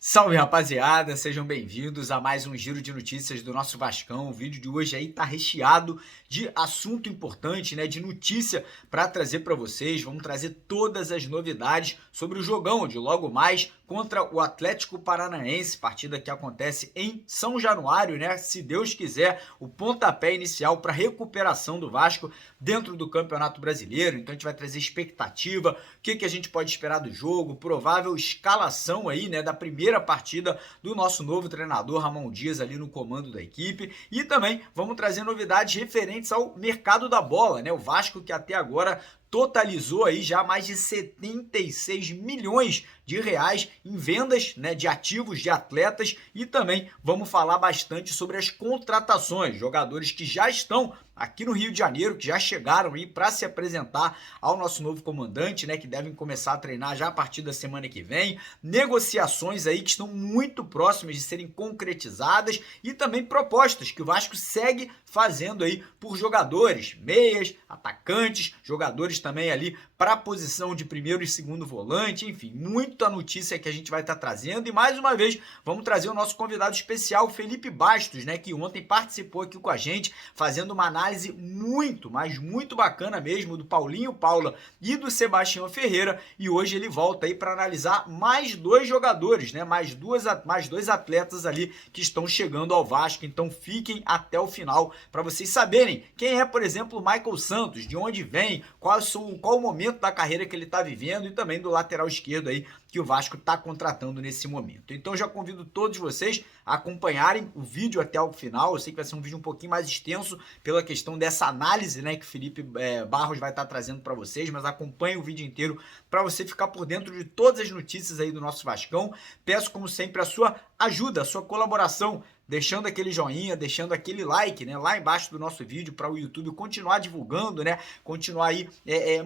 Salve, rapaziada, sejam bem-vindos a mais um giro de notícias do nosso Vascão. O vídeo de hoje aí tá recheado de assunto importante, né, de notícia para trazer para vocês. Vamos trazer todas as novidades sobre o jogão de logo mais contra o Atlético Paranaense, partida que acontece em São Januário, né? Se Deus quiser, o pontapé inicial para recuperação do Vasco dentro do Campeonato Brasileiro. Então a gente vai trazer expectativa, o que a gente pode esperar do jogo, provável escalação aí, né, da primeira partida do nosso novo treinador Ramon Dias ali no comando da equipe, e também vamos trazer novidades referentes ao mercado da bola, né? O Vasco que até agora totalizou aí já mais de 76 milhões de reais em vendas, né, de ativos de atletas, e também vamos falar bastante sobre as contratações, jogadores que já estão aqui no Rio de Janeiro, que já chegaram aí para se apresentar ao nosso novo comandante, né, que devem começar a treinar já a partir da semana que vem, negociações aí que estão muito próximas de serem concretizadas, e também propostas que o Vasco segue fazendo aí por jogadores, meias, atacantes, jogadores também ali para a posição de primeiro e segundo volante, enfim, muita notícia que a gente vai estar trazendo. E mais uma vez vamos trazer o nosso convidado especial, Felipe Bastos, né, que ontem participou aqui com a gente, fazendo uma análise muito, mas muito bacana mesmo do Paulinho Paula e do Sebastião Ferreira, e hoje ele volta aí para analisar mais dois jogadores, né, mais dois atletas ali que estão chegando ao Vasco. Então fiquem até o final para vocês saberem quem é, por exemplo, o Michael Santos, de onde vem, qual o momento da carreira que ele está vivendo, e também do lateral esquerdo aí que o Vasco está contratando nesse momento. Então já convido todos vocês a acompanharem o vídeo até o final. Eu sei que vai ser um vídeo um pouquinho mais extenso pela questão dessa análise, né, que o Felipe Barros vai estar trazendo para vocês, mas acompanhe o vídeo inteiro para você ficar por dentro de todas as notícias aí do nosso Vascão. Peço, como sempre, a sua ajuda, a sua colaboração, deixando aquele joinha, deixando aquele like, né, lá embaixo do nosso vídeo, para o YouTube continuar divulgando, né, continuar aí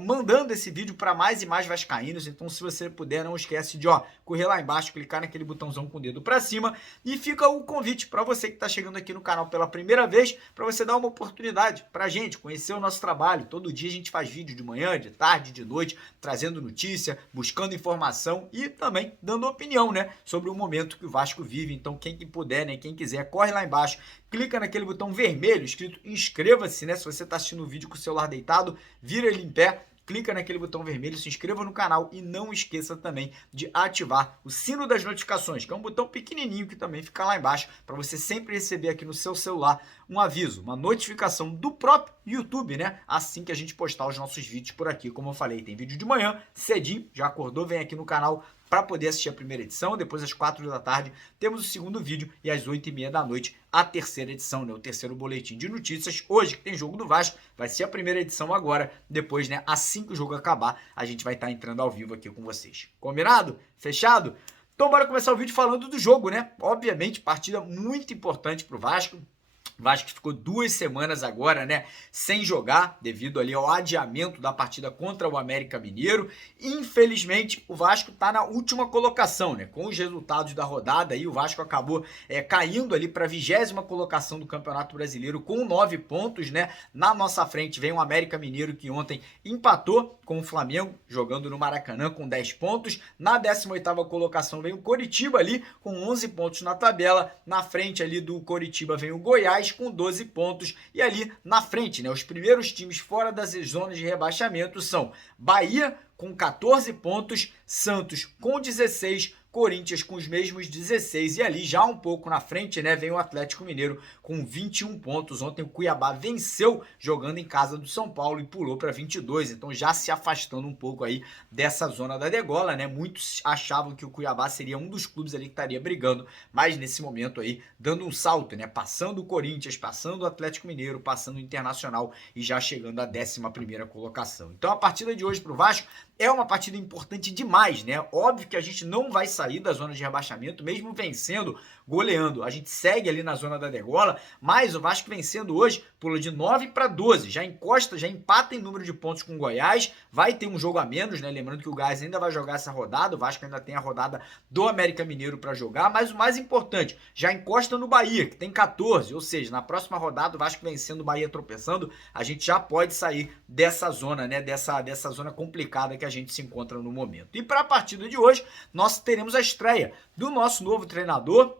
mandando esse vídeo para mais e mais vascaínos. Então, se você puder, não esquece de correr lá embaixo, clicar naquele botãozão com o dedo para cima, e fica o convite para você que está chegando aqui no canal pela primeira vez, para você dar uma oportunidade para a gente conhecer o nosso trabalho. Todo dia a gente faz vídeo de manhã, de tarde, de noite, trazendo notícia, buscando informação e também dando opinião, né, sobre o momento que o Vasco vive. Então, quem puder, né, quem quiser, corre lá embaixo, clica naquele botão vermelho escrito inscreva-se, né? Se você está assistindo o vídeo com o celular deitado, vira ele em pé, clica naquele botão vermelho, se inscreva no canal e não esqueça também de ativar o sino das notificações, que é um botão pequenininho que também fica lá embaixo, para você sempre receber aqui no seu celular um aviso, uma notificação do próprio YouTube, né? Assim que a gente postar os nossos vídeos por aqui. Como eu falei, tem vídeo de manhã, cedinho, já acordou, vem aqui no canal para poder assistir a primeira edição. Depois, às 4 da tarde, temos o segundo vídeo, e às 8h30 da noite, a terceira edição, né? O terceiro boletim de notícias. Hoje, que tem jogo do Vasco, vai ser a primeira edição agora. Depois, né, assim que o jogo acabar, a gente vai estar entrando ao vivo aqui com vocês. Combinado? Fechado? Então, bora começar o vídeo falando do jogo, né? Obviamente, partida muito importante para o Vasco. O Vasco ficou 2 semanas agora, né, sem jogar, devido ali ao adiamento da partida contra o América Mineiro. Infelizmente, o Vasco está na última colocação, né? Com os resultados da rodada aí, o Vasco acabou caindo ali para a 20ª colocação do Campeonato Brasileiro com 9 pontos, né? Na nossa frente vem o América Mineiro, que ontem empatou com o Flamengo, jogando no Maracanã, com 10 pontos. Na 18ª colocação vem o Coritiba ali, com 11 pontos na tabela. Na frente ali do Coritiba vem o Goiás, com 12 pontos, e ali na frente, né, os primeiros times fora das zonas de rebaixamento são Bahia com 14 pontos, Santos com 16, Corinthians com os mesmos 16, e ali já um pouco na frente, né, vem o Atlético Mineiro com 21 pontos. Ontem o Cuiabá venceu jogando em casa do São Paulo e pulou para 22, então já se afastando um pouco aí dessa zona da degola, né? Muitos achavam que o Cuiabá seria um dos clubes ali que estaria brigando, mas nesse momento aí dando um salto, né, passando o Corinthians, passando o Atlético Mineiro, passando o Internacional e já chegando à 11ª colocação. Então a partida de hoje para o Vasco é uma partida importante demais, né? Óbvio que a gente não vai sair da zona de rebaixamento, mesmo vencendo, goleando. A gente segue ali na zona da degola, mas o Vasco vencendo hoje pula de 9 para 12, já encosta, já empata em número de pontos com o Goiás, vai ter um jogo a menos, né? Lembrando que o Goiás ainda vai jogar essa rodada, o Vasco ainda tem a rodada do América Mineiro para jogar, mas o mais importante, já encosta no Bahia, que tem 14, ou seja, na próxima rodada o Vasco vencendo o Bahia tropeçando, a gente já pode sair dessa zona, né? Dessa zona complicada que a gente se encontra no momento. E para a partida de hoje, nós teremos a estreia do nosso novo treinador,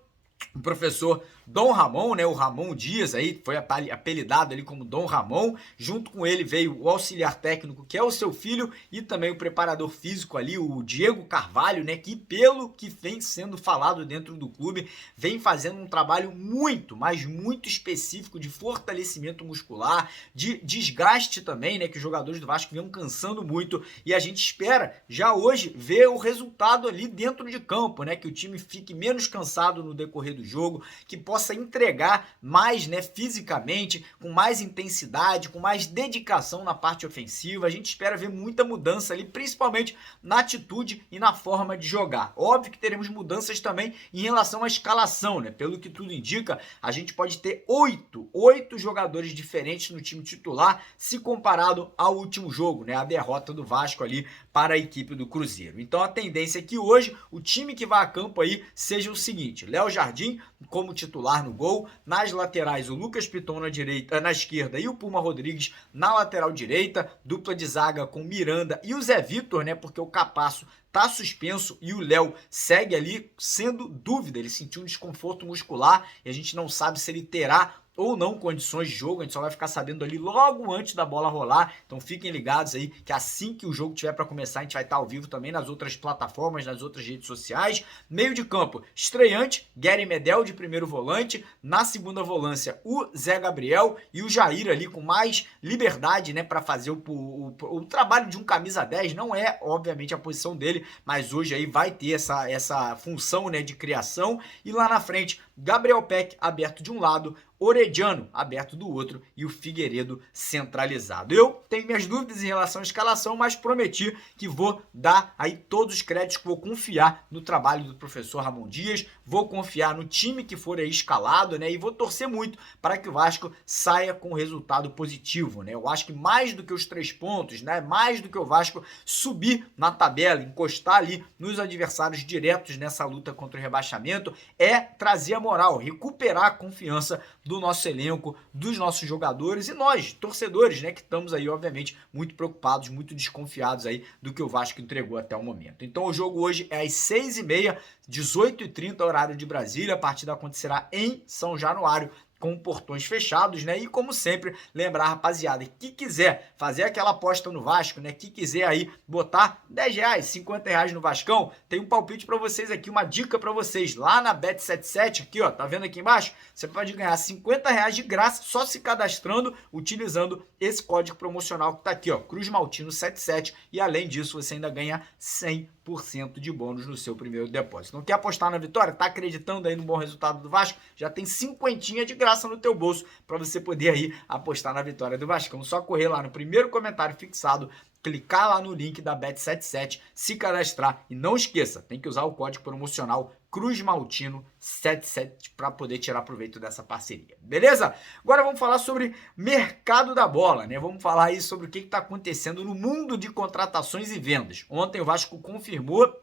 o professor Dom Ramon, né, o Ramon Dias aí, foi apelidado ali como Dom Ramon, junto com ele veio o auxiliar técnico, que é o seu filho, e também o preparador físico ali, o Diego Carvalho, né, que pelo que vem sendo falado dentro do clube, vem fazendo um trabalho muito, mas muito específico de fortalecimento muscular, de desgaste também, né, que os jogadores do Vasco vinham cansando muito, e a gente espera já hoje ver o resultado ali dentro de campo, né, que o time fique menos cansado no decorrer do jogo, que possa entregar mais, né, fisicamente, com mais intensidade, com mais dedicação na parte ofensiva. A gente espera ver muita mudança ali, principalmente na atitude e na forma de jogar. Óbvio que teremos mudanças também em relação à escalação, né? Pelo que tudo indica, a gente pode ter oito jogadores diferentes no time titular, se comparado ao último jogo, né? A derrota do Vasco ali para a equipe do Cruzeiro. Então a tendência é que hoje o time que vai a campo aí seja o seguinte: Léo Jardim como titular no gol, nas laterais o Lucas Piton na esquerda e o Puma Rodrigues na lateral direita, dupla de zaga com Miranda e o Zé Vitor, né, porque o Capasso tá suspenso e o Léo segue ali sendo dúvida, ele sentiu um desconforto muscular e a gente não sabe se ele terá ou não condições de jogo, a gente só vai ficar sabendo ali logo antes da bola rolar, então fiquem ligados aí que assim que o jogo tiver para começar, a gente vai estar ao vivo também nas outras plataformas, nas outras redes sociais. Meio de campo, estreante, Gary Medel de primeiro volante, na segunda volância o Zé Gabriel e o Jair ali com mais liberdade, né, para fazer o trabalho de um camisa 10, não é obviamente a posição dele, mas hoje aí vai ter essa função, né, de criação, e lá na frente, Gabriel Peck aberto de um lado, Orediano aberto do outro e o Figueiredo centralizado. Eu tenho minhas dúvidas em relação à escalação, mas prometi que vou dar aí todos os créditos, que vou confiar no trabalho do professor Ramon Dias, vou confiar no time que for aí escalado, né, e vou torcer muito para que o Vasco saia com um resultado positivo, né. Eu acho que mais do que os 3 pontos, né, mais do que o Vasco subir na tabela, encostar ali nos adversários diretos nessa luta contra o rebaixamento, é trazer a moral, recuperar a confiança do nosso elenco, dos nossos jogadores e nós, torcedores, né, que estamos aí, obviamente, muito preocupados, muito desconfiados aí do que o Vasco entregou até o momento. Então o jogo hoje é às 6h30, 18h30, horário de Brasília, a partida acontecerá em São Januário, com portões fechados, né? E como sempre, lembrar, rapaziada, que quiser fazer aquela aposta no Vasco, né? Que quiser aí botar R$10, R$50 no Vascão, tem um palpite para vocês aqui, uma dica para vocês. Lá na Bet77, aqui ó, tá vendo aqui embaixo? Você pode ganhar R$50 de graça só se cadastrando, utilizando esse código promocional que tá aqui, ó, Cruz Maltino 77, e além disso você ainda ganha 100% de bônus no seu primeiro depósito. Não quer apostar na vitória? Tá acreditando aí no bom resultado do Vasco? Já tem 50 de graça no teu bolso para você poder aí apostar na vitória do Vascão. Só correr lá no primeiro comentário fixado, clicar lá no link da Bet77, se cadastrar e não esqueça, tem que usar o código promocional Cruz Maltino 77 para poder tirar proveito dessa parceria, beleza? Agora vamos falar sobre mercado da bola, né? Vamos falar aí sobre o que está acontecendo no mundo de contratações e vendas. Ontem o Vasco confirmou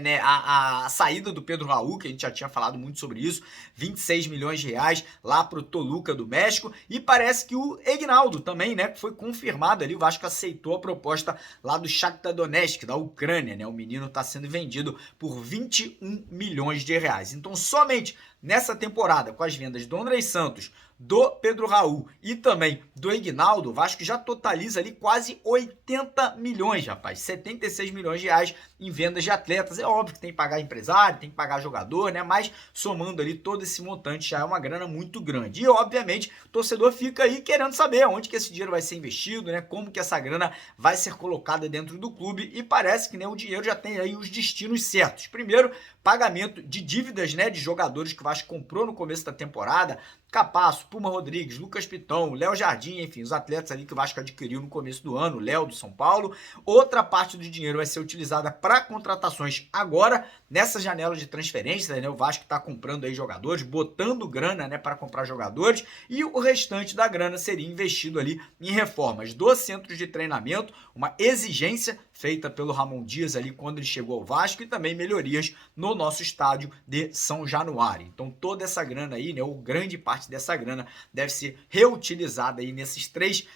né, a saída do Pedro Raul, que a gente já tinha falado muito sobre isso, 26 milhões de reais lá pro Toluca do México, e parece que o Egnaldo também, né, foi confirmado ali, o Vasco aceitou a proposta lá do Shakhtar Donetsk, da Ucrânia, né, o menino está sendo vendido por 21 milhões de reais. Então somente nessa temporada, com as vendas do Andrei Santos, do Pedro Raul e também do Egnaldo, o Vasco já totaliza ali quase 80 milhões, rapaz, 76 milhões de reais em vendas de atletas. É óbvio que tem que pagar empresário, tem que pagar jogador, né? Mas somando ali todo esse montante já é uma grana muito grande. E obviamente o torcedor fica aí querendo saber onde que esse dinheiro vai ser investido, né? Como que essa grana vai ser colocada dentro do clube, e parece que, né, o dinheiro já tem aí os destinos certos. Primeiro, pagamento de dívidas, né, de jogadores que o Vasco comprou no começo da temporada, Capasso, Puma Rodrigues, Lucas Piton, Léo Jardim, enfim, os atletas ali que o Vasco adquiriu no começo do ano, Léo do São Paulo. Outra parte do dinheiro vai ser utilizada para contratações agora, nessa janela de transferência, né? O Vasco está comprando aí jogadores, botando grana, né, para comprar jogadores, e o restante da grana seria investido ali em reformas do centro de treinamento, uma exigência feita pelo Ramon Dias ali quando ele chegou ao Vasco, e também melhorias no nosso estádio de São Januário. Então toda essa grana aí, né, ou grande parte dessa grana deve ser reutilizada aí nesses três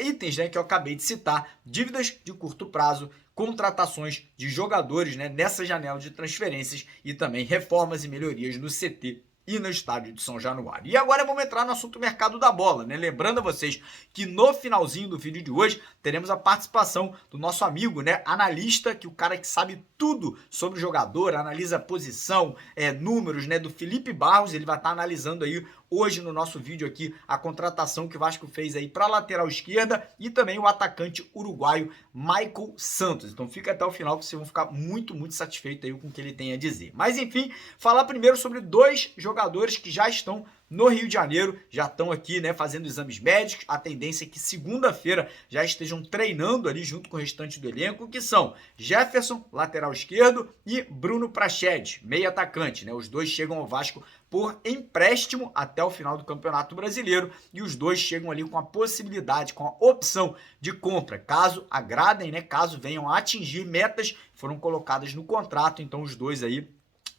itens, né, que eu acabei de citar: dívidas de curto prazo, contratações de jogadores, né, nessa janela de transferências, e também reformas e melhorias no CT e no estádio de São Januário. E agora vamos entrar no assunto mercado da bola, né? Lembrando a vocês que no finalzinho do vídeo de hoje teremos a participação do nosso amigo, né, analista, que o cara que sabe tudo sobre o jogador, analisa a posição, números, né, do Felipe Barros. Ele vai estar analisando aí hoje no nosso vídeo aqui a contratação que o Vasco fez aí para a lateral esquerda, e também o atacante uruguaio Michael Santos. Então fica até o final que vocês vão ficar muito, muito satisfeitos aí com o que ele tem a dizer. Mas enfim, falar primeiro sobre dois jogadores que já estão no Rio de Janeiro, já estão aqui, né, fazendo exames médicos. A tendência é que segunda-feira já estejam treinando ali junto com o restante do elenco, que são Jefferson, lateral esquerdo, e Bruno Prachedes, meio atacante, né? Os dois chegam ao Vasco por empréstimo até o final do Campeonato Brasileiro, e os dois chegam ali com a possibilidade, com a opção de compra, caso agradem, né, caso venham a atingir metas que foram colocadas no contrato. Então os dois aí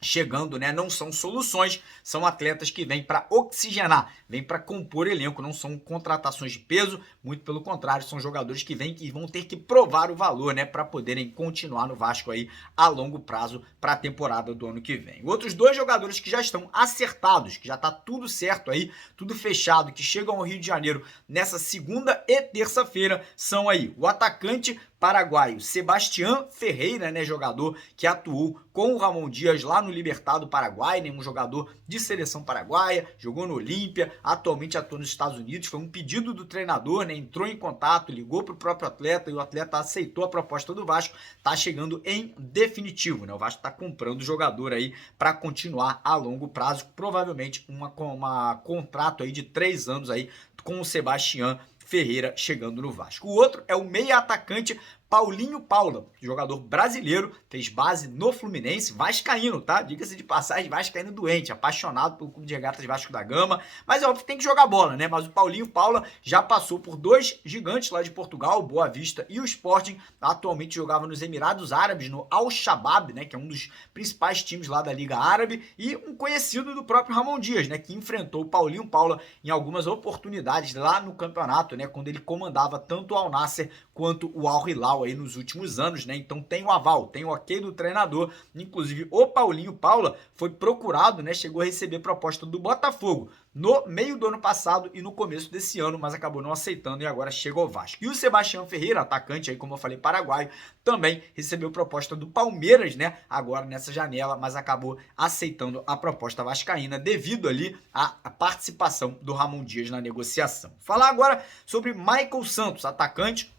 chegando, né, não são soluções, são atletas que vêm para oxigenar, vêm para compor elenco, não são contratações de peso, muito pelo contrário, são jogadores que vêm e vão ter que provar o valor, né, para poderem continuar no Vasco aí a longo prazo para a temporada do ano que vem. Outros dois jogadores que já estão acertados, que já está tudo certo aí, tudo fechado, que chegam ao Rio de Janeiro nessa segunda e terça-feira, são aí o atacante paraguaio Sebastián Ferreira, né, jogador que atuou com o Ramon Dias lá no Libertad do Paraguai, né, um jogador de seleção paraguaia, jogou no Olímpia, atualmente atua nos Estados Unidos. Foi um pedido do treinador, né, entrou em contato, ligou para o próprio atleta, e o atleta aceitou a proposta do Vasco. Tá chegando em definitivo, né, o Vasco tá comprando o jogador aí para continuar a longo prazo, provavelmente uma contrato aí de 3 anos aí com o Sebastián Ferreira chegando no Vasco. O outro é o meia atacante Paulinho Paula, jogador brasileiro, fez base no Fluminense, vascaíno, tá? Diga-se de passagem, vascaíno doente, apaixonado pelo Clube de Regatas Vasco da Gama, mas é óbvio que tem que jogar bola, né? Mas o Paulinho Paula já passou por dois gigantes lá de Portugal, o Boa Vista e o Sporting. Atualmente jogava nos Emirados Árabes, no Al-Shabaab, né, que é um dos principais times lá da Liga Árabe, e um conhecido do próprio Ramon Dias, né, que enfrentou o Paulinho Paula em algumas oportunidades lá no campeonato, né, quando ele comandava tanto o Al Nassr quanto o Al Hilal aí nos últimos anos, né? Então tem o aval, tem o ok do treinador. Inclusive o Paulinho Paula foi procurado, né? Chegou a receber proposta do Botafogo no meio do ano passado e no começo desse ano, mas acabou não aceitando e agora chega ao Vasco. E o Sebastián Ferreira, atacante aí, como eu falei, paraguaio, também recebeu proposta do Palmeiras, né, agora nessa janela, mas acabou aceitando a proposta vascaína devido ali à participação do Ramon Dias na negociação. Falar agora sobre Michael Santos, atacante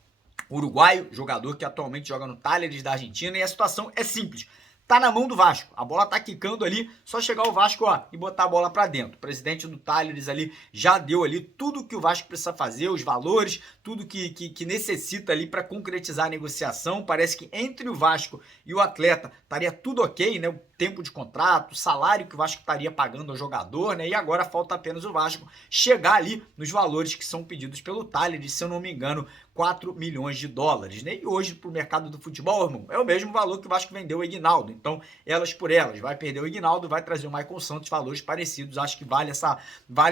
uruguaio, jogador que atualmente joga no Talleres da Argentina, e a situação é simples. Tá na mão do Vasco, a bola tá quicando ali, só chegar o Vasco, ó, e botar a bola para dentro. O presidente do Talleres ali já deu ali tudo que o Vasco precisa fazer, os valores, tudo que necessita ali para concretizar a negociação. Parece que entre o Vasco e o atleta estaria tudo ok, né? O tempo de contrato, o salário que o Vasco estaria pagando ao jogador, né? E agora falta apenas o Vasco chegar ali nos valores que são pedidos pelo Talleres, se eu não me engano, 4 milhões de dólares, né? E hoje, para o mercado do futebol, irmão, é o mesmo valor que o Vasco vendeu o Aguinaldo. Então, elas por elas, vai perder o Aguinaldo, vai trazer o Michael Santos, valores parecidos. Acho que vale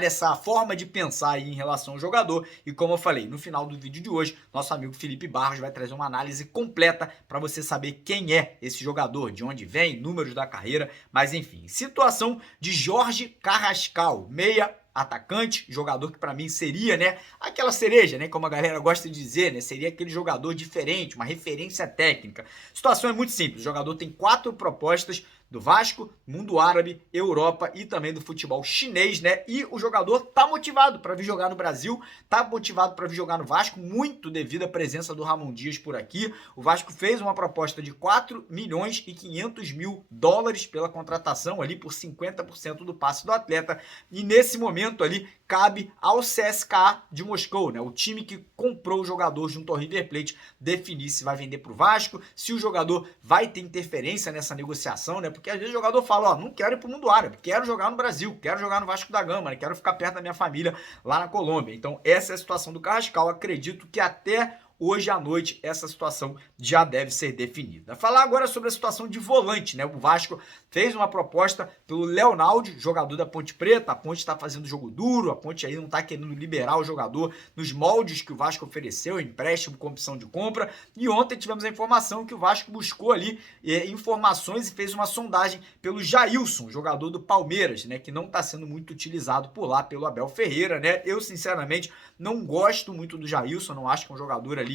essa forma de pensar aí em relação ao jogador. E como eu falei, no final do vídeo de hoje, nosso amigo Felipe Barros vai trazer uma análise completa para você saber quem é esse jogador, de onde vem, números da carreira, mas enfim. Situação de Jorge Carrascal, meia atacante, jogador que para mim seria, né, aquela cereja, né, como a galera gosta de dizer, né, seria aquele jogador diferente, uma referência técnica. A situação é muito simples, o jogador tem 4 propostas do Vasco, mundo árabe, Europa e também do futebol chinês, né? E o jogador tá motivado para vir jogar no Brasil, tá motivado para vir jogar no Vasco, muito devido à presença do Ramon Dias por aqui. O Vasco fez uma proposta de 4 milhões e 500 mil dólares pela contratação ali por 50% do passe do atleta. E nesse momento ali cabe ao CSKA de Moscou, né? O time que comprou o jogador junto ao River Plate definir se vai vender para o Vasco, se o jogador vai ter interferência nessa negociação, né? Porque às vezes o jogador fala, ó, não quero ir para o mundo árabe, quero jogar no Brasil, quero jogar no Vasco da Gama, né? Quero ficar perto da minha família lá na Colômbia. Então essa é a situação do Carrascal. Acredito que até hoje à noite essa situação já deve ser definida. Falar agora sobre a situação de volante, né? O Vasco fez uma proposta pelo Leonaldo, jogador da Ponte Preta. A Ponte está fazendo jogo duro, a Ponte aí não está querendo liberar o jogador nos moldes que o Vasco ofereceu, empréstimo com opção de compra. E ontem tivemos a informação que o Vasco buscou ali informações e fez uma sondagem pelo Jailson, jogador do Palmeiras, né? Que não está sendo muito utilizado por lá pelo Abel Ferreira, né? Eu, sinceramente, não gosto muito do Jailson, não acho que é um jogador ali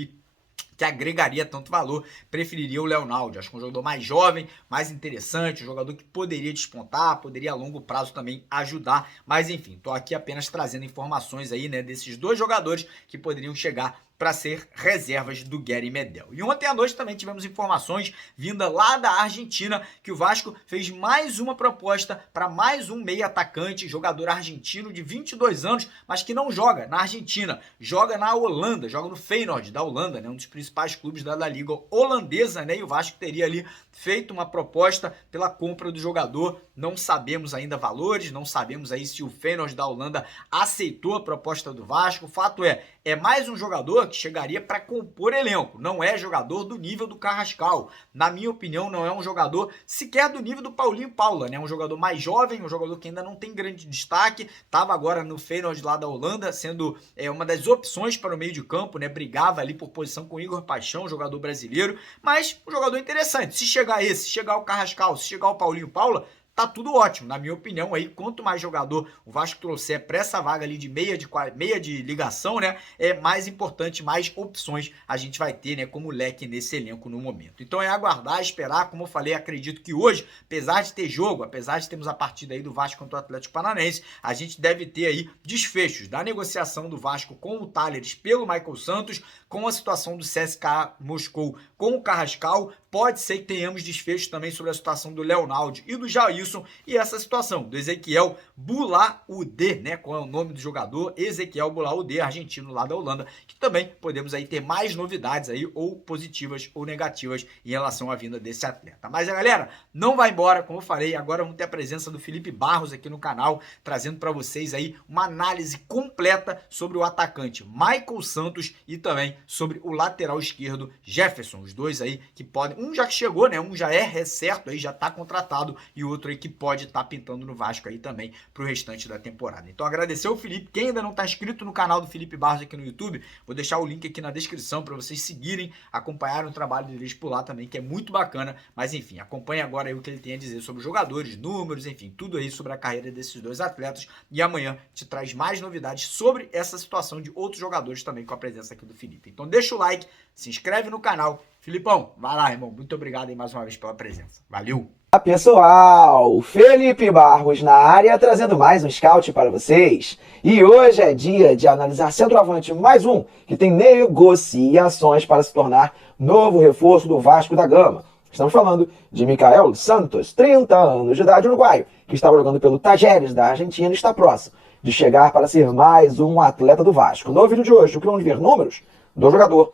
que agregaria tanto valor, preferiria o Leonaldo. Acho que é um jogador mais jovem, mais interessante, um jogador que poderia despontar, poderia a longo prazo também ajudar, mas enfim, tô aqui apenas trazendo informações aí, né, desses dois jogadores que poderiam chegar para ser reservas do Gary Medel. E ontem à noite também tivemos informações vinda lá da Argentina que o Vasco fez mais uma proposta para mais um meia atacante, jogador argentino de 22 anos, mas que não joga na Argentina, joga na Holanda, joga no Feyenoord da Holanda, né, um dos principais clubes da Liga holandesa, né, e o Vasco teria ali feito uma proposta pela compra do jogador. Não sabemos ainda valores, não sabemos aí se o Feyenoord da Holanda aceitou a proposta do Vasco. O fato é mais um jogador que chegaria para compor elenco, não é jogador do nível do Carrascal. Na minha opinião, não é um jogador sequer do nível do Paulinho Paula, né? Um jogador mais jovem, um jogador que ainda não tem grande destaque, estava agora no Feyenoord lá da Holanda, sendo uma das opções para o meio de campo, né? Brigava ali por posição com o Igor Paixão, jogador brasileiro, mas um jogador interessante. Se chegar esse, se chegar o Carrascal, se chegar o Paulinho Paula, tá tudo ótimo, na minha opinião. Aí quanto mais jogador o Vasco trouxer para essa vaga ali de meia de ligação, né, é mais importante, mais opções a gente vai ter, né, como leque nesse elenco no momento. Então é aguardar, esperar. Como eu falei, acredito que hoje, apesar de ter jogo, apesar de termos a partida aí do Vasco contra o Atlético Paranaense, a gente deve ter aí desfechos da negociação do Vasco com o Talleres pelo Michael Santos, com a situação do CSKA Moscou com o Carrascal. Pode ser que tenhamos desfechos também sobre a situação do Leonaldo e do Jailson, e essa situação do Ezequiel Bulaúde, né, qual é o nome do jogador? Ezequiel Bulaúde, argentino lá da Holanda, que também podemos aí ter mais novidades aí, ou positivas ou negativas, em relação à vinda desse atleta. Mas a galera não vai embora, como eu falei, agora vamos ter a presença do Felipe Barros aqui no canal, trazendo para vocês aí uma análise completa sobre o atacante Michael Santos e também sobre o lateral esquerdo Jefferson, os dois aí que podem, um já que chegou, né, um já é certo aí, já tá contratado, e o outro aí que pode estar pintando no Vasco aí também pro restante da temporada. Então agradecer ao Felipe. Quem ainda não tá inscrito no canal do Felipe Barros aqui no YouTube, vou deixar o link aqui na descrição para vocês seguirem, acompanharem o trabalho deles por lá também, que é muito bacana. Mas enfim, acompanhe agora aí o que ele tem a dizer sobre os jogadores, números, enfim, tudo aí sobre a carreira desses dois atletas, e amanhã te traz mais novidades sobre essa situação de outros jogadores também com a presença aqui do Felipe. Então deixa o like, se inscreve no canal. Filipão, vai lá, irmão. Muito obrigado aí mais uma vez pela presença. Valeu! Olá, pessoal! Felipe Barros na área, trazendo mais um scout para vocês. E hoje é dia de analisar centroavante mais um que tem negociações para se tornar novo reforço do Vasco da Gama. Estamos falando de Michael Santos, 30 anos de idade, uruguaio, que estava jogando pelo Talleres da Argentina e está próximo de chegar para ser mais um atleta do Vasco. No vídeo de hoje, o que vamos ver números do jogador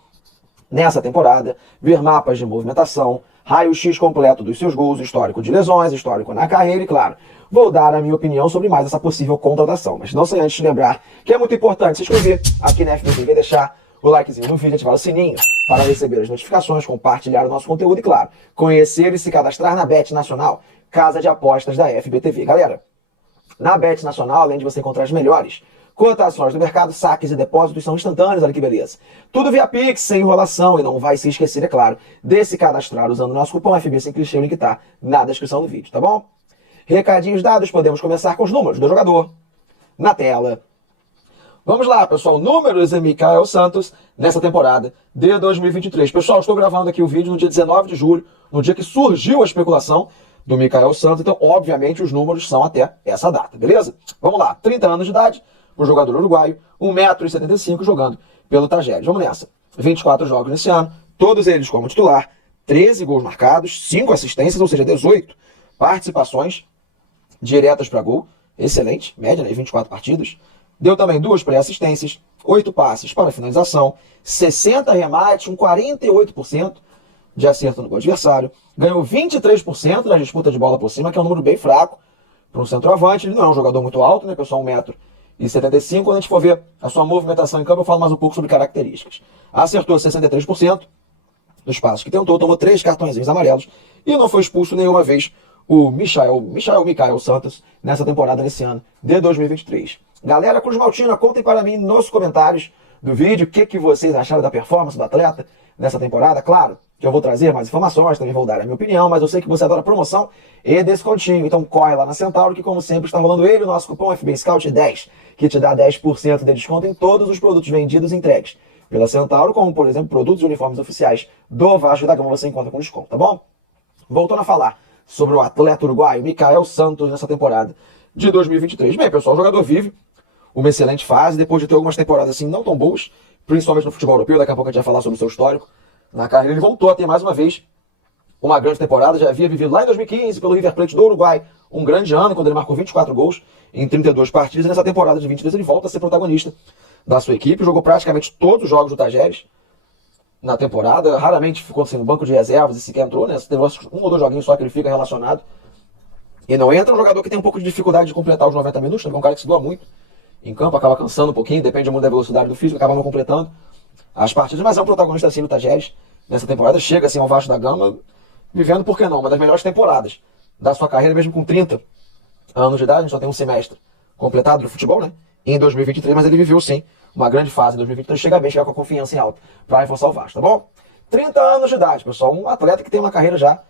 nessa temporada, ver mapas de movimentação, raio-x completo dos seus gols, histórico de lesões, histórico na carreira e, claro, vou dar a minha opinião sobre mais essa possível contratação. Mas não sem antes lembrar que é muito importante se inscrever aqui na FBTV, deixar o likezinho no vídeo, ativar o sininho para receber as notificações, compartilhar o nosso conteúdo e, claro, conhecer e se cadastrar na Bet Nacional, casa de apostas da FBTV. Galera, na Bet Nacional, além de você encontrar as melhores cotações do mercado, saques e depósitos são instantâneos, olha que beleza. Tudo via Pix, sem enrolação, e não vai se esquecer, é claro, de se cadastrar usando o nosso cupom FB Sem Clichê, o link tá na descrição do vídeo, tá bom? Recadinhos dados, podemos começar com os números do jogador na tela. Vamos lá, pessoal, números de Michael Santos nessa temporada de 2023. Pessoal, estou gravando aqui o vídeo no dia 19 de julho, no dia que surgiu a especulação do Mikael Santos, então obviamente os números são até essa data, beleza? Vamos lá, 30 anos de idade, o jogador uruguaio, 1,75 m jogando pelo Tajeres. Vamos nessa, 24 jogos nesse ano, todos eles como titular, 13 gols marcados, 5 assistências, ou seja, 18 participações diretas para gol, excelente, média, né, 24 partidas. Deu também 2 pré-assistências, 8 passes para finalização, 60 remates, um 48% de acerto no gol adversário. Ganhou 23% na disputa de bola por cima, que é um número bem fraco para um centroavante. Ele não é um jogador muito alto, né, pessoal? 1,75 m. Quando a gente for ver a sua movimentação em campo, eu falo mais um pouco sobre características. Acertou 63% dos passes que tentou, tomou 3 cartõezinhos amarelos e não foi expulso nenhuma vez o Mikael Santos nessa temporada, nesse ano de 2023. Galera Cruz Maltina, contem para mim nos comentários do vídeo o que vocês acharam da performance do atleta nessa temporada. Claro que eu vou trazer mais informações, também vou dar a minha opinião, mas eu sei que você adora promoção e descontinho. Então corre lá na Centauro, que como sempre está rolando ele, o nosso cupom FBScout10, que te dá 10% de desconto em todos os produtos vendidos e entregues pela Centauro, como por exemplo produtos e uniformes oficiais do Vasco da Gama, você encontra com desconto, tá bom? Voltando a falar sobre o atleta uruguaio Mikael Santos nessa temporada de 2023. Bem, pessoal, o jogador vive uma excelente fase, depois de ter algumas temporadas assim não tão boas, principalmente no futebol europeu. Daqui a pouco a gente vai falar sobre o seu histórico na carreira. Ele voltou a ter mais uma vez uma grande temporada, já havia vivido lá em 2015 pelo River Plate do Uruguai, um grande ano, quando ele marcou 24 gols em 32 partidas, e nessa temporada de 23 ele volta a ser protagonista da sua equipe, jogou praticamente todos os jogos do Tajeres na temporada, raramente ficou assim, no banco de reservas e sequer entrou, né? Teve um ou dois joguinhos só que ele fica relacionado e não entra. Um jogador que tem um pouco de dificuldade de completar os 90 minutos, é um cara que se doa muito em campo, acaba cansando um pouquinho, depende muito da velocidade do físico, acaba não completando as partidas, mas é um protagonista assim no Tajeres nessa temporada, chega assim ao Vasco da Gama, vivendo, por que não, uma das melhores temporadas da sua carreira, mesmo com 30 anos de idade. A gente só tem um semestre completado do futebol, né, em 2023, mas ele viveu sim uma grande fase em 2023, chega bem, chega com a confiança em alta para reforçar o Vasco, tá bom? 30 anos de idade, pessoal, um atleta que tem uma carreira já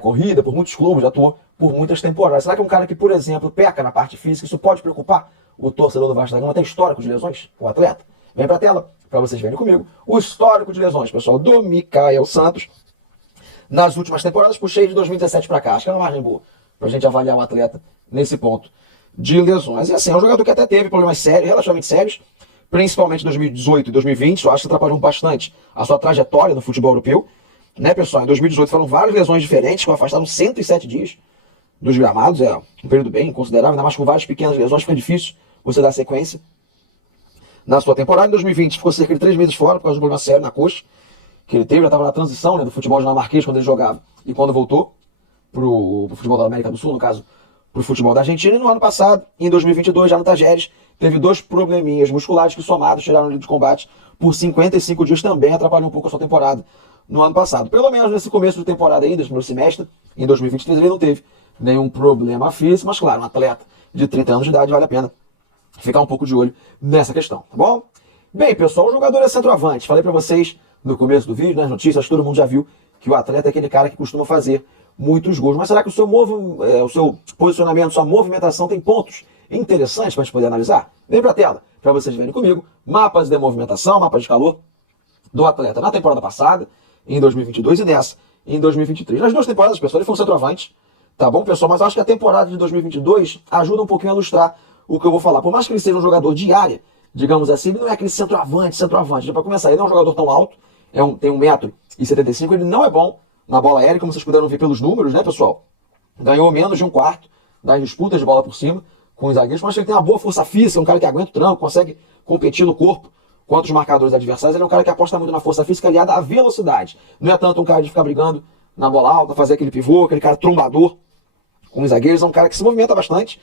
corrida por muitos clubes, já atuou por muitas temporadas. Será que é um cara que, por exemplo, peca na parte física, isso pode preocupar o torcedor do Vasco da Gama? Tem histórico de lesões, o atleta? Vem pra tela, para vocês verem comigo, o histórico de lesões, pessoal, do Mikael Santos nas últimas temporadas. Puxei de 2017 para cá, acho que é uma margem boa pra gente avaliar o atleta nesse ponto de lesões. E assim, é um jogador que até teve problemas sérios, relativamente sérios, principalmente em 2018 e 2020, eu acho que atrapalhou bastante a sua trajetória no futebol europeu, né, pessoal? Em 2018 foram várias lesões diferentes, que o afastaram 107 dias dos gramados, é um período bem considerável, ainda mais com várias pequenas lesões, fica difícil você dar sequência na sua temporada. Em 2020 ficou cerca de 3 meses fora por causa de um problema sério na coxa que ele teve, já estava na transição, né, do futebol dinamarquês quando ele jogava e quando voltou pro futebol da América do Sul, no caso pro futebol da Argentina. E no ano passado, em 2022, já no Tajeres, teve 2 probleminhas musculares que somados tiraram ele de combate por 55 dias, também atrapalhou um pouco a sua temporada no ano passado. Pelo menos nesse começo de temporada aí, nesse primeiro semestre, em 2023, ele não teve nenhum problema físico, mas claro, um atleta de 30 anos de idade, vale a pena ficar um pouco de olho nessa questão, tá bom? Bem, pessoal, o jogador é centroavante. Falei pra vocês no começo do vídeo, nas notícias, todo mundo já viu que o atleta é aquele cara que costuma fazer muitos gols. Mas será que o seu posicionamento, sua movimentação tem pontos interessantes para a gente poder analisar? Vem pra tela, para vocês verem comigo, mapas de movimentação, mapas de calor do atleta na temporada passada, em 2022 e nessa, em 2023. Nas 2 temporadas, pessoal, ele foi um centroavante, tá bom, pessoal? Mas eu acho que a temporada de 2022 ajuda um pouquinho a ilustrar o que eu vou falar. Por mais que ele seja um jogador de área, digamos assim, ele não é aquele centroavante. Já para começar, ele não é um jogador tão alto, tem 1,75 m, ele não é bom na bola aérea, como vocês puderam ver pelos números, né, pessoal? Ganhou menos de 1/4 das disputas de bola por cima com os zagueiros, mas ele tem uma boa força física, é um cara que aguenta o tranco, consegue competir no corpo contra os marcadores adversários. Ele é um cara que aposta muito na força física aliada à velocidade. Não é tanto um cara de ficar brigando na bola alta, fazer aquele pivô, aquele cara trombador com os zagueiros. É um cara que se movimenta bastante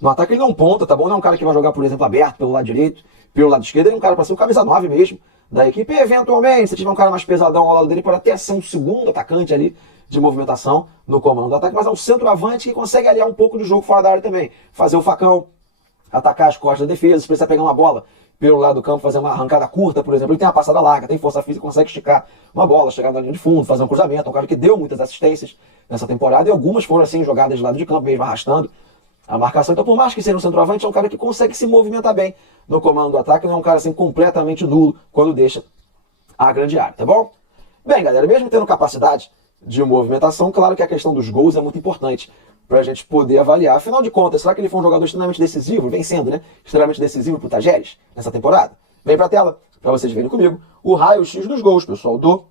no ataque. Ele não ponta, tá bom? Não é um cara que vai jogar, por exemplo, aberto pelo lado direito, pelo lado esquerdo. Ele é um cara para ser o camisa 9 mesmo da equipe. E, eventualmente, se tiver um cara mais pesadão ao lado dele, pode até ser um segundo atacante ali de movimentação no comando do ataque, mas é um centroavante que consegue aliar um pouco de jogo fora da área também. Fazer o facão, atacar as costas da defesa, se precisar pegar uma bola pelo lado do campo, fazer uma arrancada curta, por exemplo. Ele tem uma passada larga, tem força física, consegue esticar uma bola, chegar na linha de fundo, fazer um cruzamento. É um cara que deu muitas assistências nessa temporada e algumas foram assim, jogadas de lado de campo, mesmo arrastando a marcação. Então, por mais que seja um centroavante, é um cara que consegue se movimentar bem no comando do ataque, não é um cara assim completamente nulo quando deixa a grande área, tá bom? Bem, galera, mesmo tendo capacidade de movimentação. Claro que a questão dos gols é muito importante para a gente poder avaliar. Afinal de contas, será que ele foi um jogador extremamente decisivo? Vem sendo, né? Extremamente decisivo para o Tajeres nessa temporada. Vem para a tela, para vocês verem comigo, o raio-x dos gols, pessoal, do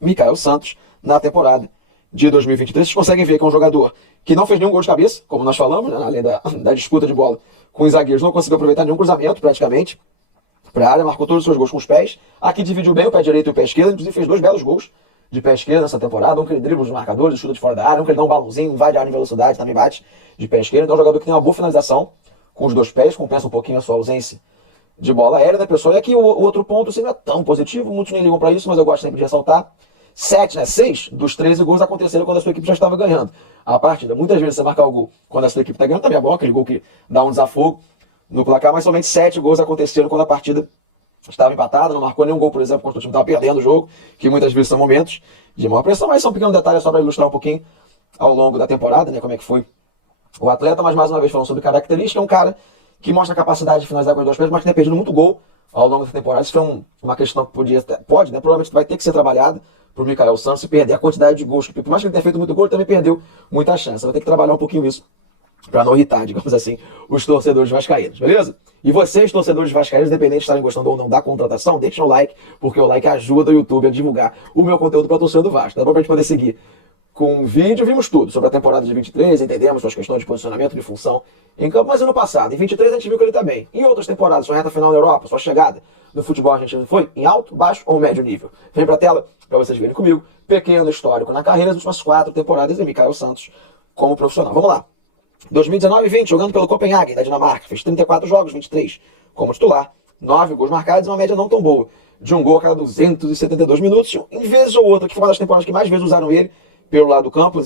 Mikael Santos na temporada de 2023. Vocês conseguem ver que é um jogador que não fez nenhum gol de cabeça, como nós falamos, né? Além da disputa de bola com os zagueiros, não conseguiu aproveitar nenhum cruzamento, praticamente, para a área, marcou todos os seus gols com os pés. Aqui dividiu bem o pé direito e o pé esquerdo, inclusive fez 2 belos gols de pé esquerdo nessa temporada, um que ele dribla os marcadores, chuta de fora da área, um que ele dá um balãozinho, vai de área em velocidade, também bate de pé esquerdo. Então é um jogador que tem uma boa finalização com os 2 pés, compensa um pouquinho a sua ausência de bola aérea, né, pessoal? E aqui o outro ponto, assim, não é tão positivo, muitos nem ligam para isso, mas eu gosto sempre de ressaltar. 6 dos 13 gols aconteceram quando a sua equipe já estava ganhando a partida. Muitas vezes você marcar o gol quando a sua equipe está ganhando, também é bom, aquele gol que dá um desafogo no placar, mas somente 7 gols aconteceram quando a partida estava empatada, não marcou nenhum gol, por exemplo, quando o time estava perdendo o jogo, que muitas vezes são momentos de maior pressão, mas são pequenos detalhes só para ilustrar um pouquinho ao longo da temporada, né, como é que foi o atleta. Mas mais uma vez falando sobre característica, é um cara que mostra a capacidade de finalizar com os 2 pés, mas que tem perdido muito gol ao longo da temporada. Isso foi uma questão que pode, né, provavelmente vai ter que ser trabalhada para o Mikael Santos, se perder a quantidade de gols, que por mais que ele tenha feito muito gol, ele também perdeu muita chance. Vai ter que trabalhar um pouquinho isso para não irritar, digamos assim, os torcedores vascaínos, beleza? E vocês, torcedores vascaínos, independente de estarem gostando ou não da contratação, deixem o like, porque o like ajuda o YouTube a divulgar o meu conteúdo para a torcida do Vasco. Dá pra gente poder seguir com o vídeo, vimos tudo sobre a temporada de 23, entendemos suas questões de posicionamento, de função em campo, mas ano passado, em 23, a gente viu que ele tá bem. Em outras temporadas, sua reta final na Europa, sua chegada no futebol argentino foi em alto, baixo ou médio nível? Vem pra tela para vocês verem comigo, pequeno histórico na carreira, as últimas 4 temporadas de Mikael Santos como profissional. Vamos lá. 2019 e 20, jogando pelo Copenhagen, da Dinamarca, fez 34 jogos, 23 como titular, 9 gols marcados e uma média não tão boa, de um gol a cada 272 minutos, em vez ou outra, que foi uma das temporadas que mais vezes usaram ele pelo lado do campo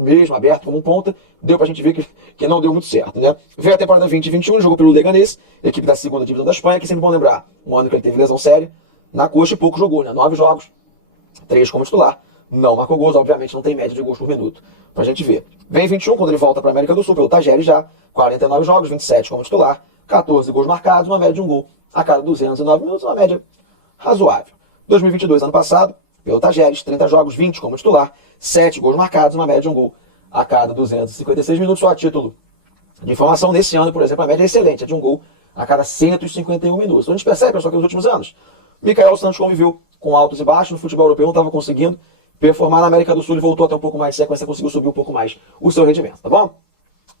mesmo, aberto como um ponta, deu pra gente ver que não deu muito certo, né? Veio a temporada 20 e 21, jogou pelo Leganés, equipe da segunda divisão da Espanha, que sempre bom lembrar, um ano que ele teve lesão séria na coxa e pouco jogou, né? 9 jogos, 3 como titular, não marcou gols, obviamente não tem média de gols por minuto pra gente ver. Vem 21, quando ele volta pra América do Sul, pelo Tajeres já, 49 jogos, 27 como titular, 14 gols marcados, uma média de um gol a cada 209 minutos, uma média razoável. 2022, ano passado, pelo Tajeres, 30 jogos, 20 como titular, 7 gols marcados, uma média de um gol a cada 256 minutos, só a título de informação. Nesse ano, por exemplo, a média é excelente, é de um gol a cada 151 minutos. Então a gente percebe, pessoal, que nos últimos anos, Mikael Santos conviveu com altos e baixos no futebol europeu, não estava conseguindo performar na América do Sul e voltou até um pouco mais de sequência, conseguiu subir um pouco mais o seu rendimento, tá bom?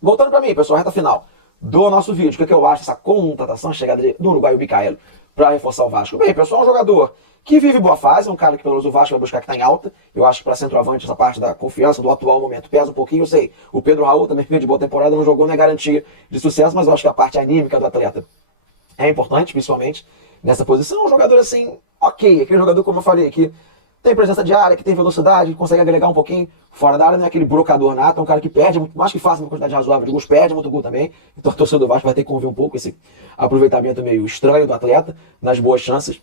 Voltando para mim, pessoal, reta final do nosso vídeo, o que eu acho dessa contratação, a chegada do uruguaio Mikael para reforçar o Vasco? Bem, pessoal, é um jogador que vive boa fase, é um cara que pelo menos o Vasco vai buscar que está em alta. Eu acho que para centroavante essa parte da confiança do atual momento pesa um pouquinho. Eu sei, o Pedro Raul também veio de boa temporada, não jogou, não é garantia de sucesso, mas eu acho que a parte anímica do atleta é importante, principalmente nessa posição. Um jogador assim, ok, aquele jogador, como eu falei, que tem presença de área, que tem velocidade, que consegue agregar um pouquinho fora da área, não é aquele brocador nato, é um cara que perde muito, mais que faça uma quantidade razoável de gols, perde muito gol também. Então a torcida do Vasco vai ter que conviver um pouco esse aproveitamento meio estranho do atleta nas boas chances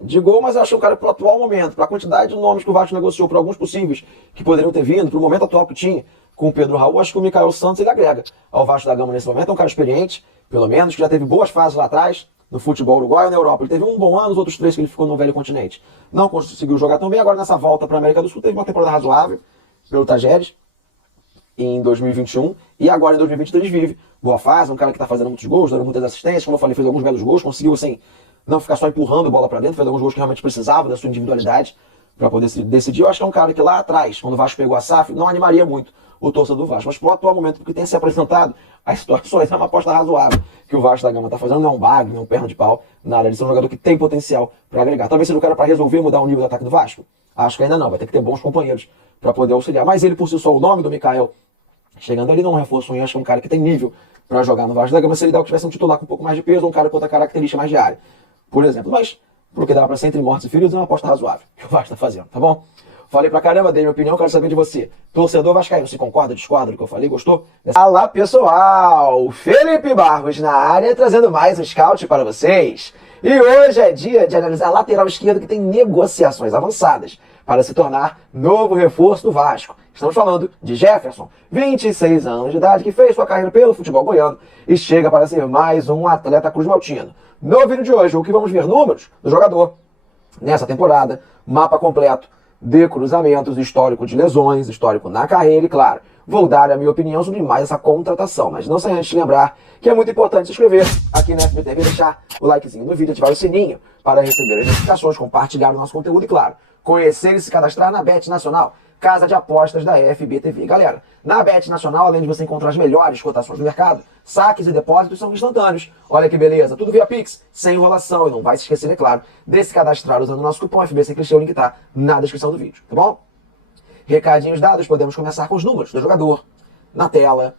de gol, mas eu acho que o cara, pro atual momento, para a quantidade de nomes que o Vasco negociou, para alguns possíveis que poderiam ter vindo, pro momento atual que tinha com o Pedro Raul, acho que o Mikael Santos ele agrega ao Vasco da Gama nesse momento. É um cara experiente, pelo menos, que já teve boas fases lá atrás, no futebol uruguaio e na Europa. Ele teve um bom ano, os outros 3 que ele ficou no velho continente não conseguiu jogar tão bem. Agora nessa volta para a América do Sul teve uma temporada razoável pelo Tajeres em 2021 e agora em 2023 vive boa fase, um cara que está fazendo muitos gols, dando muitas assistências, como eu falei, fez alguns belos gols, conseguiu assim não ficar só empurrando a bola para dentro, fez alguns gols que realmente precisava da sua individualidade para poder decidir. Eu acho que é um cara que lá atrás, quando o Vasco pegou a SAF, não animaria muito o torcedor do Vasco, mas pro atual momento, porque tem se apresentado as situações, é uma aposta razoável que o Vasco da Gama está fazendo, não é um bagre, não é um perna de pau, nada, ele é um jogador que tem potencial para agregar. Talvez seja o cara para resolver mudar o nível do ataque do Vasco? Acho que ainda não, vai ter que ter bons companheiros para poder auxiliar, mas ele por si só, o nome do Mikael chegando ali não é um reforço, eu acho que é um cara que tem nível para jogar no Vasco da Gama, se ele der o que tivesse um titular com um pouco mais de peso, um cara com outra característica mais de área, por exemplo, mas pro que dá para ser entre mortos e feridos é uma aposta razoável que o Vasco está fazendo, tá bom? Falei pra caramba, dei minha opinião, quero saber de você. Torcedor vascaíno, se concorda, discorda do que eu falei, gostou? Olá, pessoal! Felipe Barros na área, trazendo mais um scout para vocês. E hoje é dia de analisar a lateral esquerda que tem negociações avançadas para se tornar novo reforço do Vasco. Estamos falando de Jefferson, 26 anos de idade, que fez sua carreira pelo futebol goiano e chega para ser mais um atleta cruzmaltino. No vídeo de hoje, o que vamos ver números do jogador nessa temporada, mapa completo de cruzamentos, histórico de lesões, histórico na carreira e, claro, vou dar a minha opinião sobre mais essa contratação. Mas não sem antes lembrar que é muito importante se inscrever aqui na FBTV, deixar o likezinho no vídeo, ativar o sininho para receber as notificações, compartilhar o nosso conteúdo e, claro, conhecer e se cadastrar na Bet Nacional, casa de apostas da FBTV. Galera, na Bet Nacional, além de você encontrar as melhores cotações do mercado, saques e depósitos são instantâneos. Olha que beleza, tudo via Pix, sem enrolação. E não vai se esquecer, é claro, de se cadastrar usando o nosso cupom FBC Cristiano, o link tá na descrição do vídeo, tá bom? Recadinhos dados, podemos começar com os números do jogador na tela.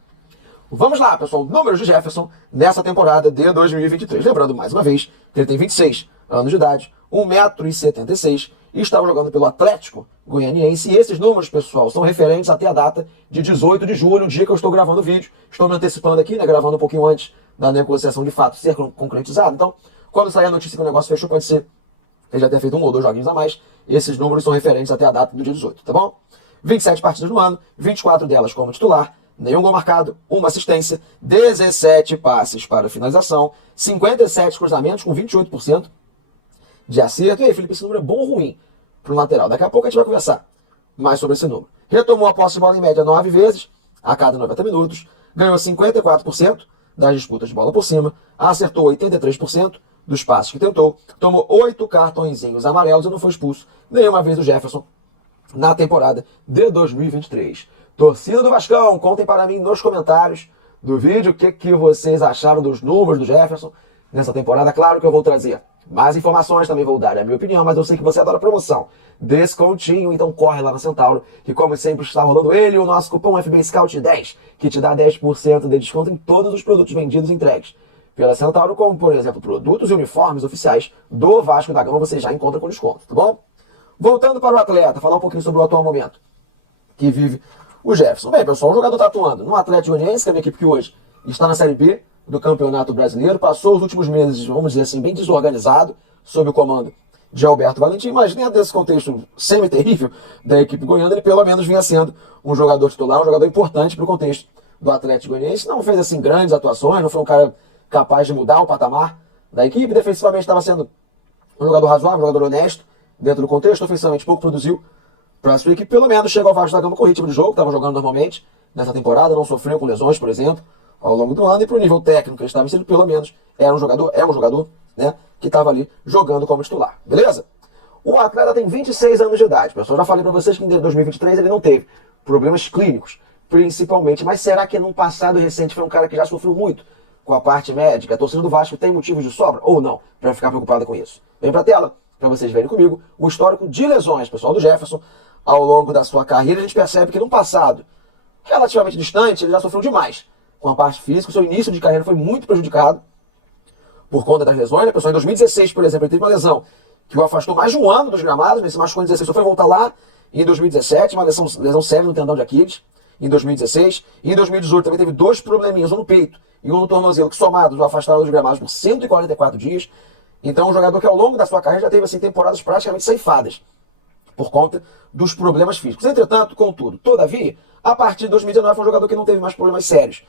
Vamos lá, pessoal, números de Jefferson nessa temporada de 2023. Lembrando, mais uma vez, que ele tem 26 anos de idade, 1,76 m, e estava jogando pelo Atlético Goianiense. E esses números, pessoal, são referentes até a data de 18 de julho, o dia que eu estou gravando o vídeo. Estou me antecipando aqui, né, gravando um pouquinho antes da negociação de fato ser concretizada. Então, quando sair a notícia que o negócio fechou, pode ser que ele já tenha feito 1 ou 2 joguinhos a mais. Esses números são referentes até a data do dia 18, tá bom? 27 partidas no ano, 24 delas como titular, nenhum gol marcado, uma assistência, 17 passes para finalização, 57 cruzamentos com 28% de acerto. E aí, Felipe, esse número é bom ou ruim para o lateral? Daqui a pouco a gente vai conversar mais sobre esse número. Retomou a posse de bola em média 9 vezes a cada 90 minutos, ganhou 54% das disputas de bola por cima, acertou 83% dos passes que tentou, tomou 8 cartõezinhos amarelos e não foi expulso nenhuma vez o Jefferson na temporada de 2023. Torcida do Vascão, contem para mim nos comentários do vídeo o que vocês acharam dos números do Jefferson nessa temporada. Claro que eu vou trazer mais informações, também vou dar a minha opinião, mas eu sei que você adora promoção, descontinho, então corre lá na Centauro, que como sempre está rolando ele, o nosso cupom FB Scout 10, que te dá 10% de desconto em todos os produtos vendidos e entregues pela Centauro, como por exemplo, produtos e uniformes oficiais do Vasco da Gama, você já encontra com desconto, tá bom? Voltando para o atleta, falar um pouquinho sobre o atual momento que vive o Jefferson. Bem, pessoal, o jogador está atuando no Atlético Goianiense, que é a minha equipe que hoje está na Série B do Campeonato Brasileiro, passou os últimos meses, vamos dizer assim, bem desorganizado, sob o comando de Alberto Valentim, mas dentro desse contexto semi-terrível da equipe goiana, ele pelo menos vinha sendo um jogador titular, um jogador importante para o contexto do Atlético Goianiense. Não fez assim grandes atuações, não foi um cara capaz de mudar o patamar da equipe, defensivamente estava sendo um jogador razoável, um jogador honesto, dentro do contexto, ofensivamente pouco produziu para a sua equipe, pelo menos chegou ao Vasco da Gama com o ritmo de jogo, estava jogando normalmente nessa temporada, não sofreu com lesões, por exemplo, ao longo do ano, e para o nível técnico que ele estava sendo, pelo menos é um jogador, né, que estava ali jogando como titular, beleza? O atleta tem 26 anos de idade, pessoal, já falei para vocês que em 2023 ele não teve problemas clínicos, principalmente, mas será que num passado recente foi um cara que já sofreu muito com a parte médica? A torcida do Vasco tem motivos de sobra ou não para ficar preocupada com isso? Vem para a tela para vocês verem comigo o histórico de lesões, pessoal, do Jefferson ao longo da sua carreira. A gente percebe que no passado relativamente distante ele já sofreu demais com a parte física. O seu início de carreira foi muito prejudicado por conta das lesões, né, pessoal? Em 2016, por exemplo, ele teve uma lesão que o afastou mais de um ano dos gramados, nesse machucou em 2016, só foi voltar lá em 2017, uma lesão séria no tendão de Aquiles, em 2016. E em 2018 também teve 2 probleminhas, um no peito e um no tornozelo, que somados o afastaram dos gramados por 144 dias. Então, um jogador que ao longo da sua carreira já teve assim, temporadas praticamente ceifadas por conta dos problemas físicos. Entretanto, contudo, todavia, a partir de 2019 foi um jogador que não teve mais problemas sérios.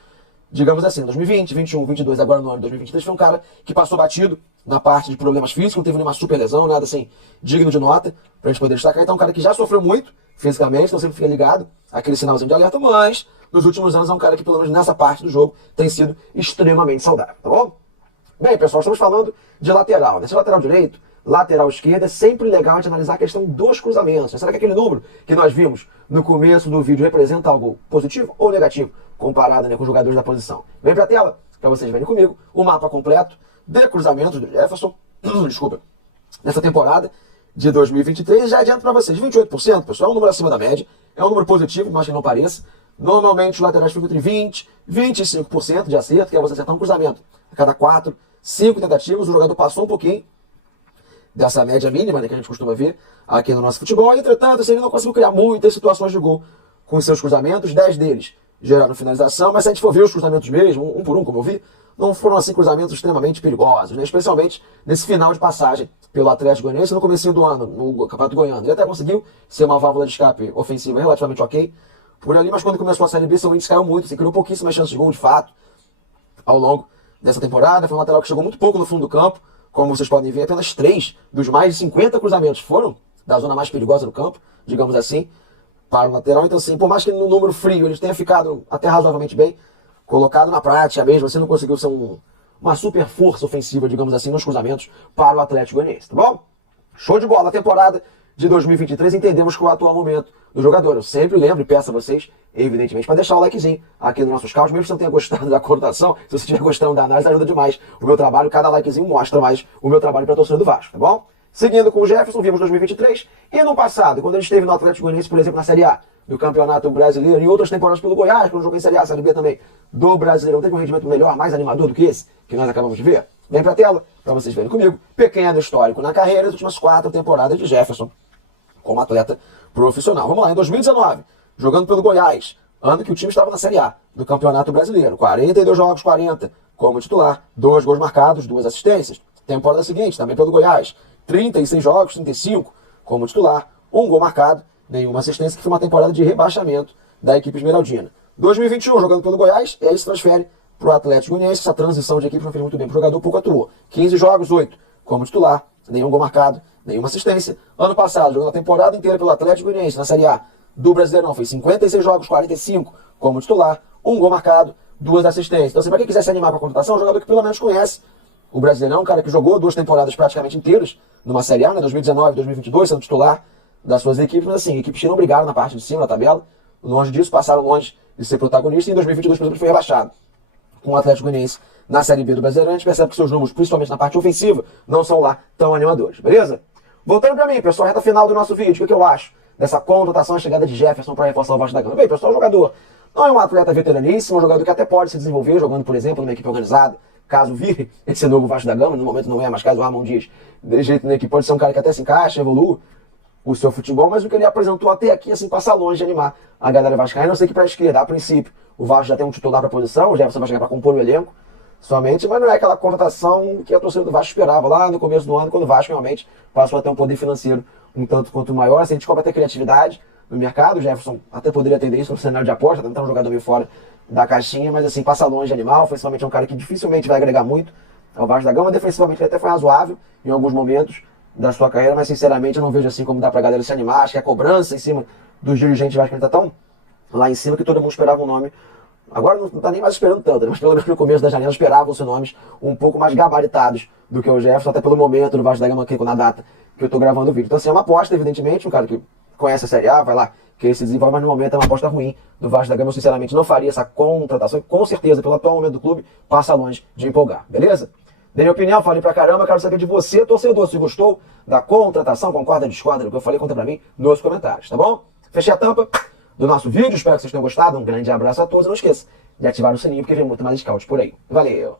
Digamos assim, 2020, 21, 22, agora no ano de 2023, foi um cara que passou batido na parte de problemas físicos, não teve nenhuma super lesão, nada assim digno de nota, pra gente poder destacar. Então, um cara que já sofreu muito fisicamente, então sempre fica ligado aquele sinalzinho de alerta, mas nos últimos anos é um cara que, pelo menos nessa parte do jogo, tem sido extremamente saudável, tá bom? Bem, pessoal, estamos falando de lateral. Nesse lateral direito, lateral esquerdo, é sempre legal a gente analisar a questão dos cruzamentos. Será que aquele número que nós vimos no começo do vídeo representa algo positivo ou negativo, comparado, né, com os jogadores da posição? Vem para a tela, para vocês verem comigo, o mapa completo de cruzamentos do Jefferson, desculpa, nessa temporada de 2023. Já adianto para vocês, 28%, pessoal, é um número acima da média, é um número positivo, mais que não pareça. Normalmente os laterais ficam entre 20% e 25% de acerto, que é você acertar um cruzamento a cada 4, 5 tentativas. O jogador passou um pouquinho dessa média mínima, né, que a gente costuma ver aqui no nosso futebol. Entretanto, ele não conseguiu criar muitas situações de gol com seus cruzamentos, 10 deles geraram finalização, mas se a gente for ver os cruzamentos mesmo, um por um, como eu vi, não foram assim cruzamentos extremamente perigosos, né? Especialmente nesse final de passagem pelo Atlético Goianiense no comecinho do ano, no Campeonato Goiano. Ele até conseguiu ser uma válvula de escape ofensiva relativamente ok por ali, mas quando começou a Série B, seu índice caiu muito, criou pouquíssimas chances de gol de fato ao longo dessa temporada. Foi um lateral que chegou muito pouco no fundo do campo, como vocês podem ver, apenas 3 dos mais de 50 cruzamentos foram da zona mais perigosa do campo, digamos assim, para o lateral. Então, assim, por mais que no número frio ele tenha ficado até razoavelmente bem, colocado na prática mesmo, você não conseguiu ser uma super força ofensiva, digamos assim, nos cruzamentos para o Atlético Goianiense, tá bom? Show de bola, a temporada de 2023, entendemos qual é o atual momento do jogador. Eu sempre lembro e peço a vocês, evidentemente, para deixar o likezinho aqui no nosso scout, mesmo se você não tenha gostado da conotação, se você estiver gostando da análise, ajuda demais o meu trabalho, cada likezinho mostra mais o meu trabalho para a torcida do Vasco, tá bom? Seguindo com o Jefferson, vimos 2023, e no passado, quando ele esteve no Atlético Goianiense, por exemplo, na Série A do Campeonato Brasileiro, e outras temporadas pelo Goiás, quando jogou em Série A, Série B também, do Brasileirão, teve um rendimento melhor, mais animador do que esse, que nós acabamos de ver? Vem pra tela, para vocês verem comigo, pequeno histórico na carreira, das últimas 4 temporadas de Jefferson como atleta profissional. Vamos lá, em 2019, jogando pelo Goiás, ano que o time estava na Série A do Campeonato Brasileiro, 42 jogos, 40 como titular, 2 gols marcados, 2 assistências. Temporada seguinte, também pelo Goiás, 36 jogos, 35 como titular, 1 gol marcado, nenhuma assistência, que foi uma temporada de rebaixamento da equipe esmeraldina. 2021, jogando pelo Goiás, e aí se transfere para o Atlético Goianiense. Essa transição de equipe não fez muito bem para o jogador, pouco atuou. 15 jogos, 8 como titular, nenhum gol marcado, nenhuma assistência. Ano passado, jogando a temporada inteira pelo Atlético Goianiense, na Série A do Brasileirão, fez 56 jogos, 45 como titular, 1 gol marcado, 2 assistências. Então, se para quem quiser se animar com a contratação, é um jogador que pelo menos conhece o Brasileirão, um cara que jogou 2 temporadas praticamente inteiras numa Série A, né, 2019 2022, sendo titular das suas equipes, mas assim, equipes que não brigaram na parte de cima da tabela, longe disso, passaram longe de ser protagonista, e em 2022, por exemplo, foi rebaixado com o Atlético Goianiense na Série B do Brasileirão. A gente percebe que seus números, principalmente na parte ofensiva, não são lá tão animadores, beleza? Voltando pra mim, pessoal, reta final do nosso vídeo, o que eu acho dessa contratação, a chegada de Jefferson para reforçar o Vasco da Gama? Bem, pessoal, o jogador não é um atleta veteraníssimo, um jogador que até pode se desenvolver jogando, por exemplo, numa equipe organizada, caso vire esse novo Vasco da Gama, no momento não é, mas caso o Ramon Dias de jeito na equipe, pode ser um cara que até se encaixa, evolui o seu futebol, mas o que ele apresentou até aqui, assim, passa longe de animar a galera vascaína. Eu sei que para a esquerda, a princípio, o Vasco já tem um titular para a posição, o Jefferson vai chegar para compor o elenco somente, mas não é aquela contratação que a torcida do Vasco esperava lá no começo do ano, quando o Vasco realmente passou a ter um poder financeiro um tanto quanto maior. Assim, a gente cobra até criatividade no mercado, o Jefferson até poderia atender isso no cenário de aposta, tentar um jogador meio fora da caixinha, mas assim, passa longe de animal. Ofensivamente é um cara que dificilmente vai agregar muito ao Vasco da Gama. Defensivamente ele até foi razoável em alguns momentos da sua carreira, mas sinceramente eu não vejo assim como dá pra galera se animar. Acho que a cobrança em cima dos dirigentes vascaínos tá tão lá em cima que todo mundo esperava um nome. Agora não tá nem mais esperando tanto, né? Mas pelo menos no começo da janela esperavam-se nomes um pouco mais gabaritados do que o Jefferson, até pelo momento do Vasco da Gama aqui, na data que eu tô gravando o vídeo. Então assim, é uma aposta, evidentemente, um cara que conhece a Série A, vai lá, que se desenvolve, mas no momento é uma aposta ruim do Vasco da Gama. Eu sinceramente não faria essa contratação, e com certeza, pelo atual momento do clube, passa longe de empolgar, beleza? Dei minha opinião, falei pra caramba, quero saber de você, torcedor, se gostou da contratação, concorda, discorda do que eu falei, conta pra mim nos comentários, tá bom? Fechei a tampa do nosso vídeo, espero que vocês tenham gostado, um grande abraço a todos, não esqueça de ativar o sininho porque vem muito mais scout por aí. Valeu!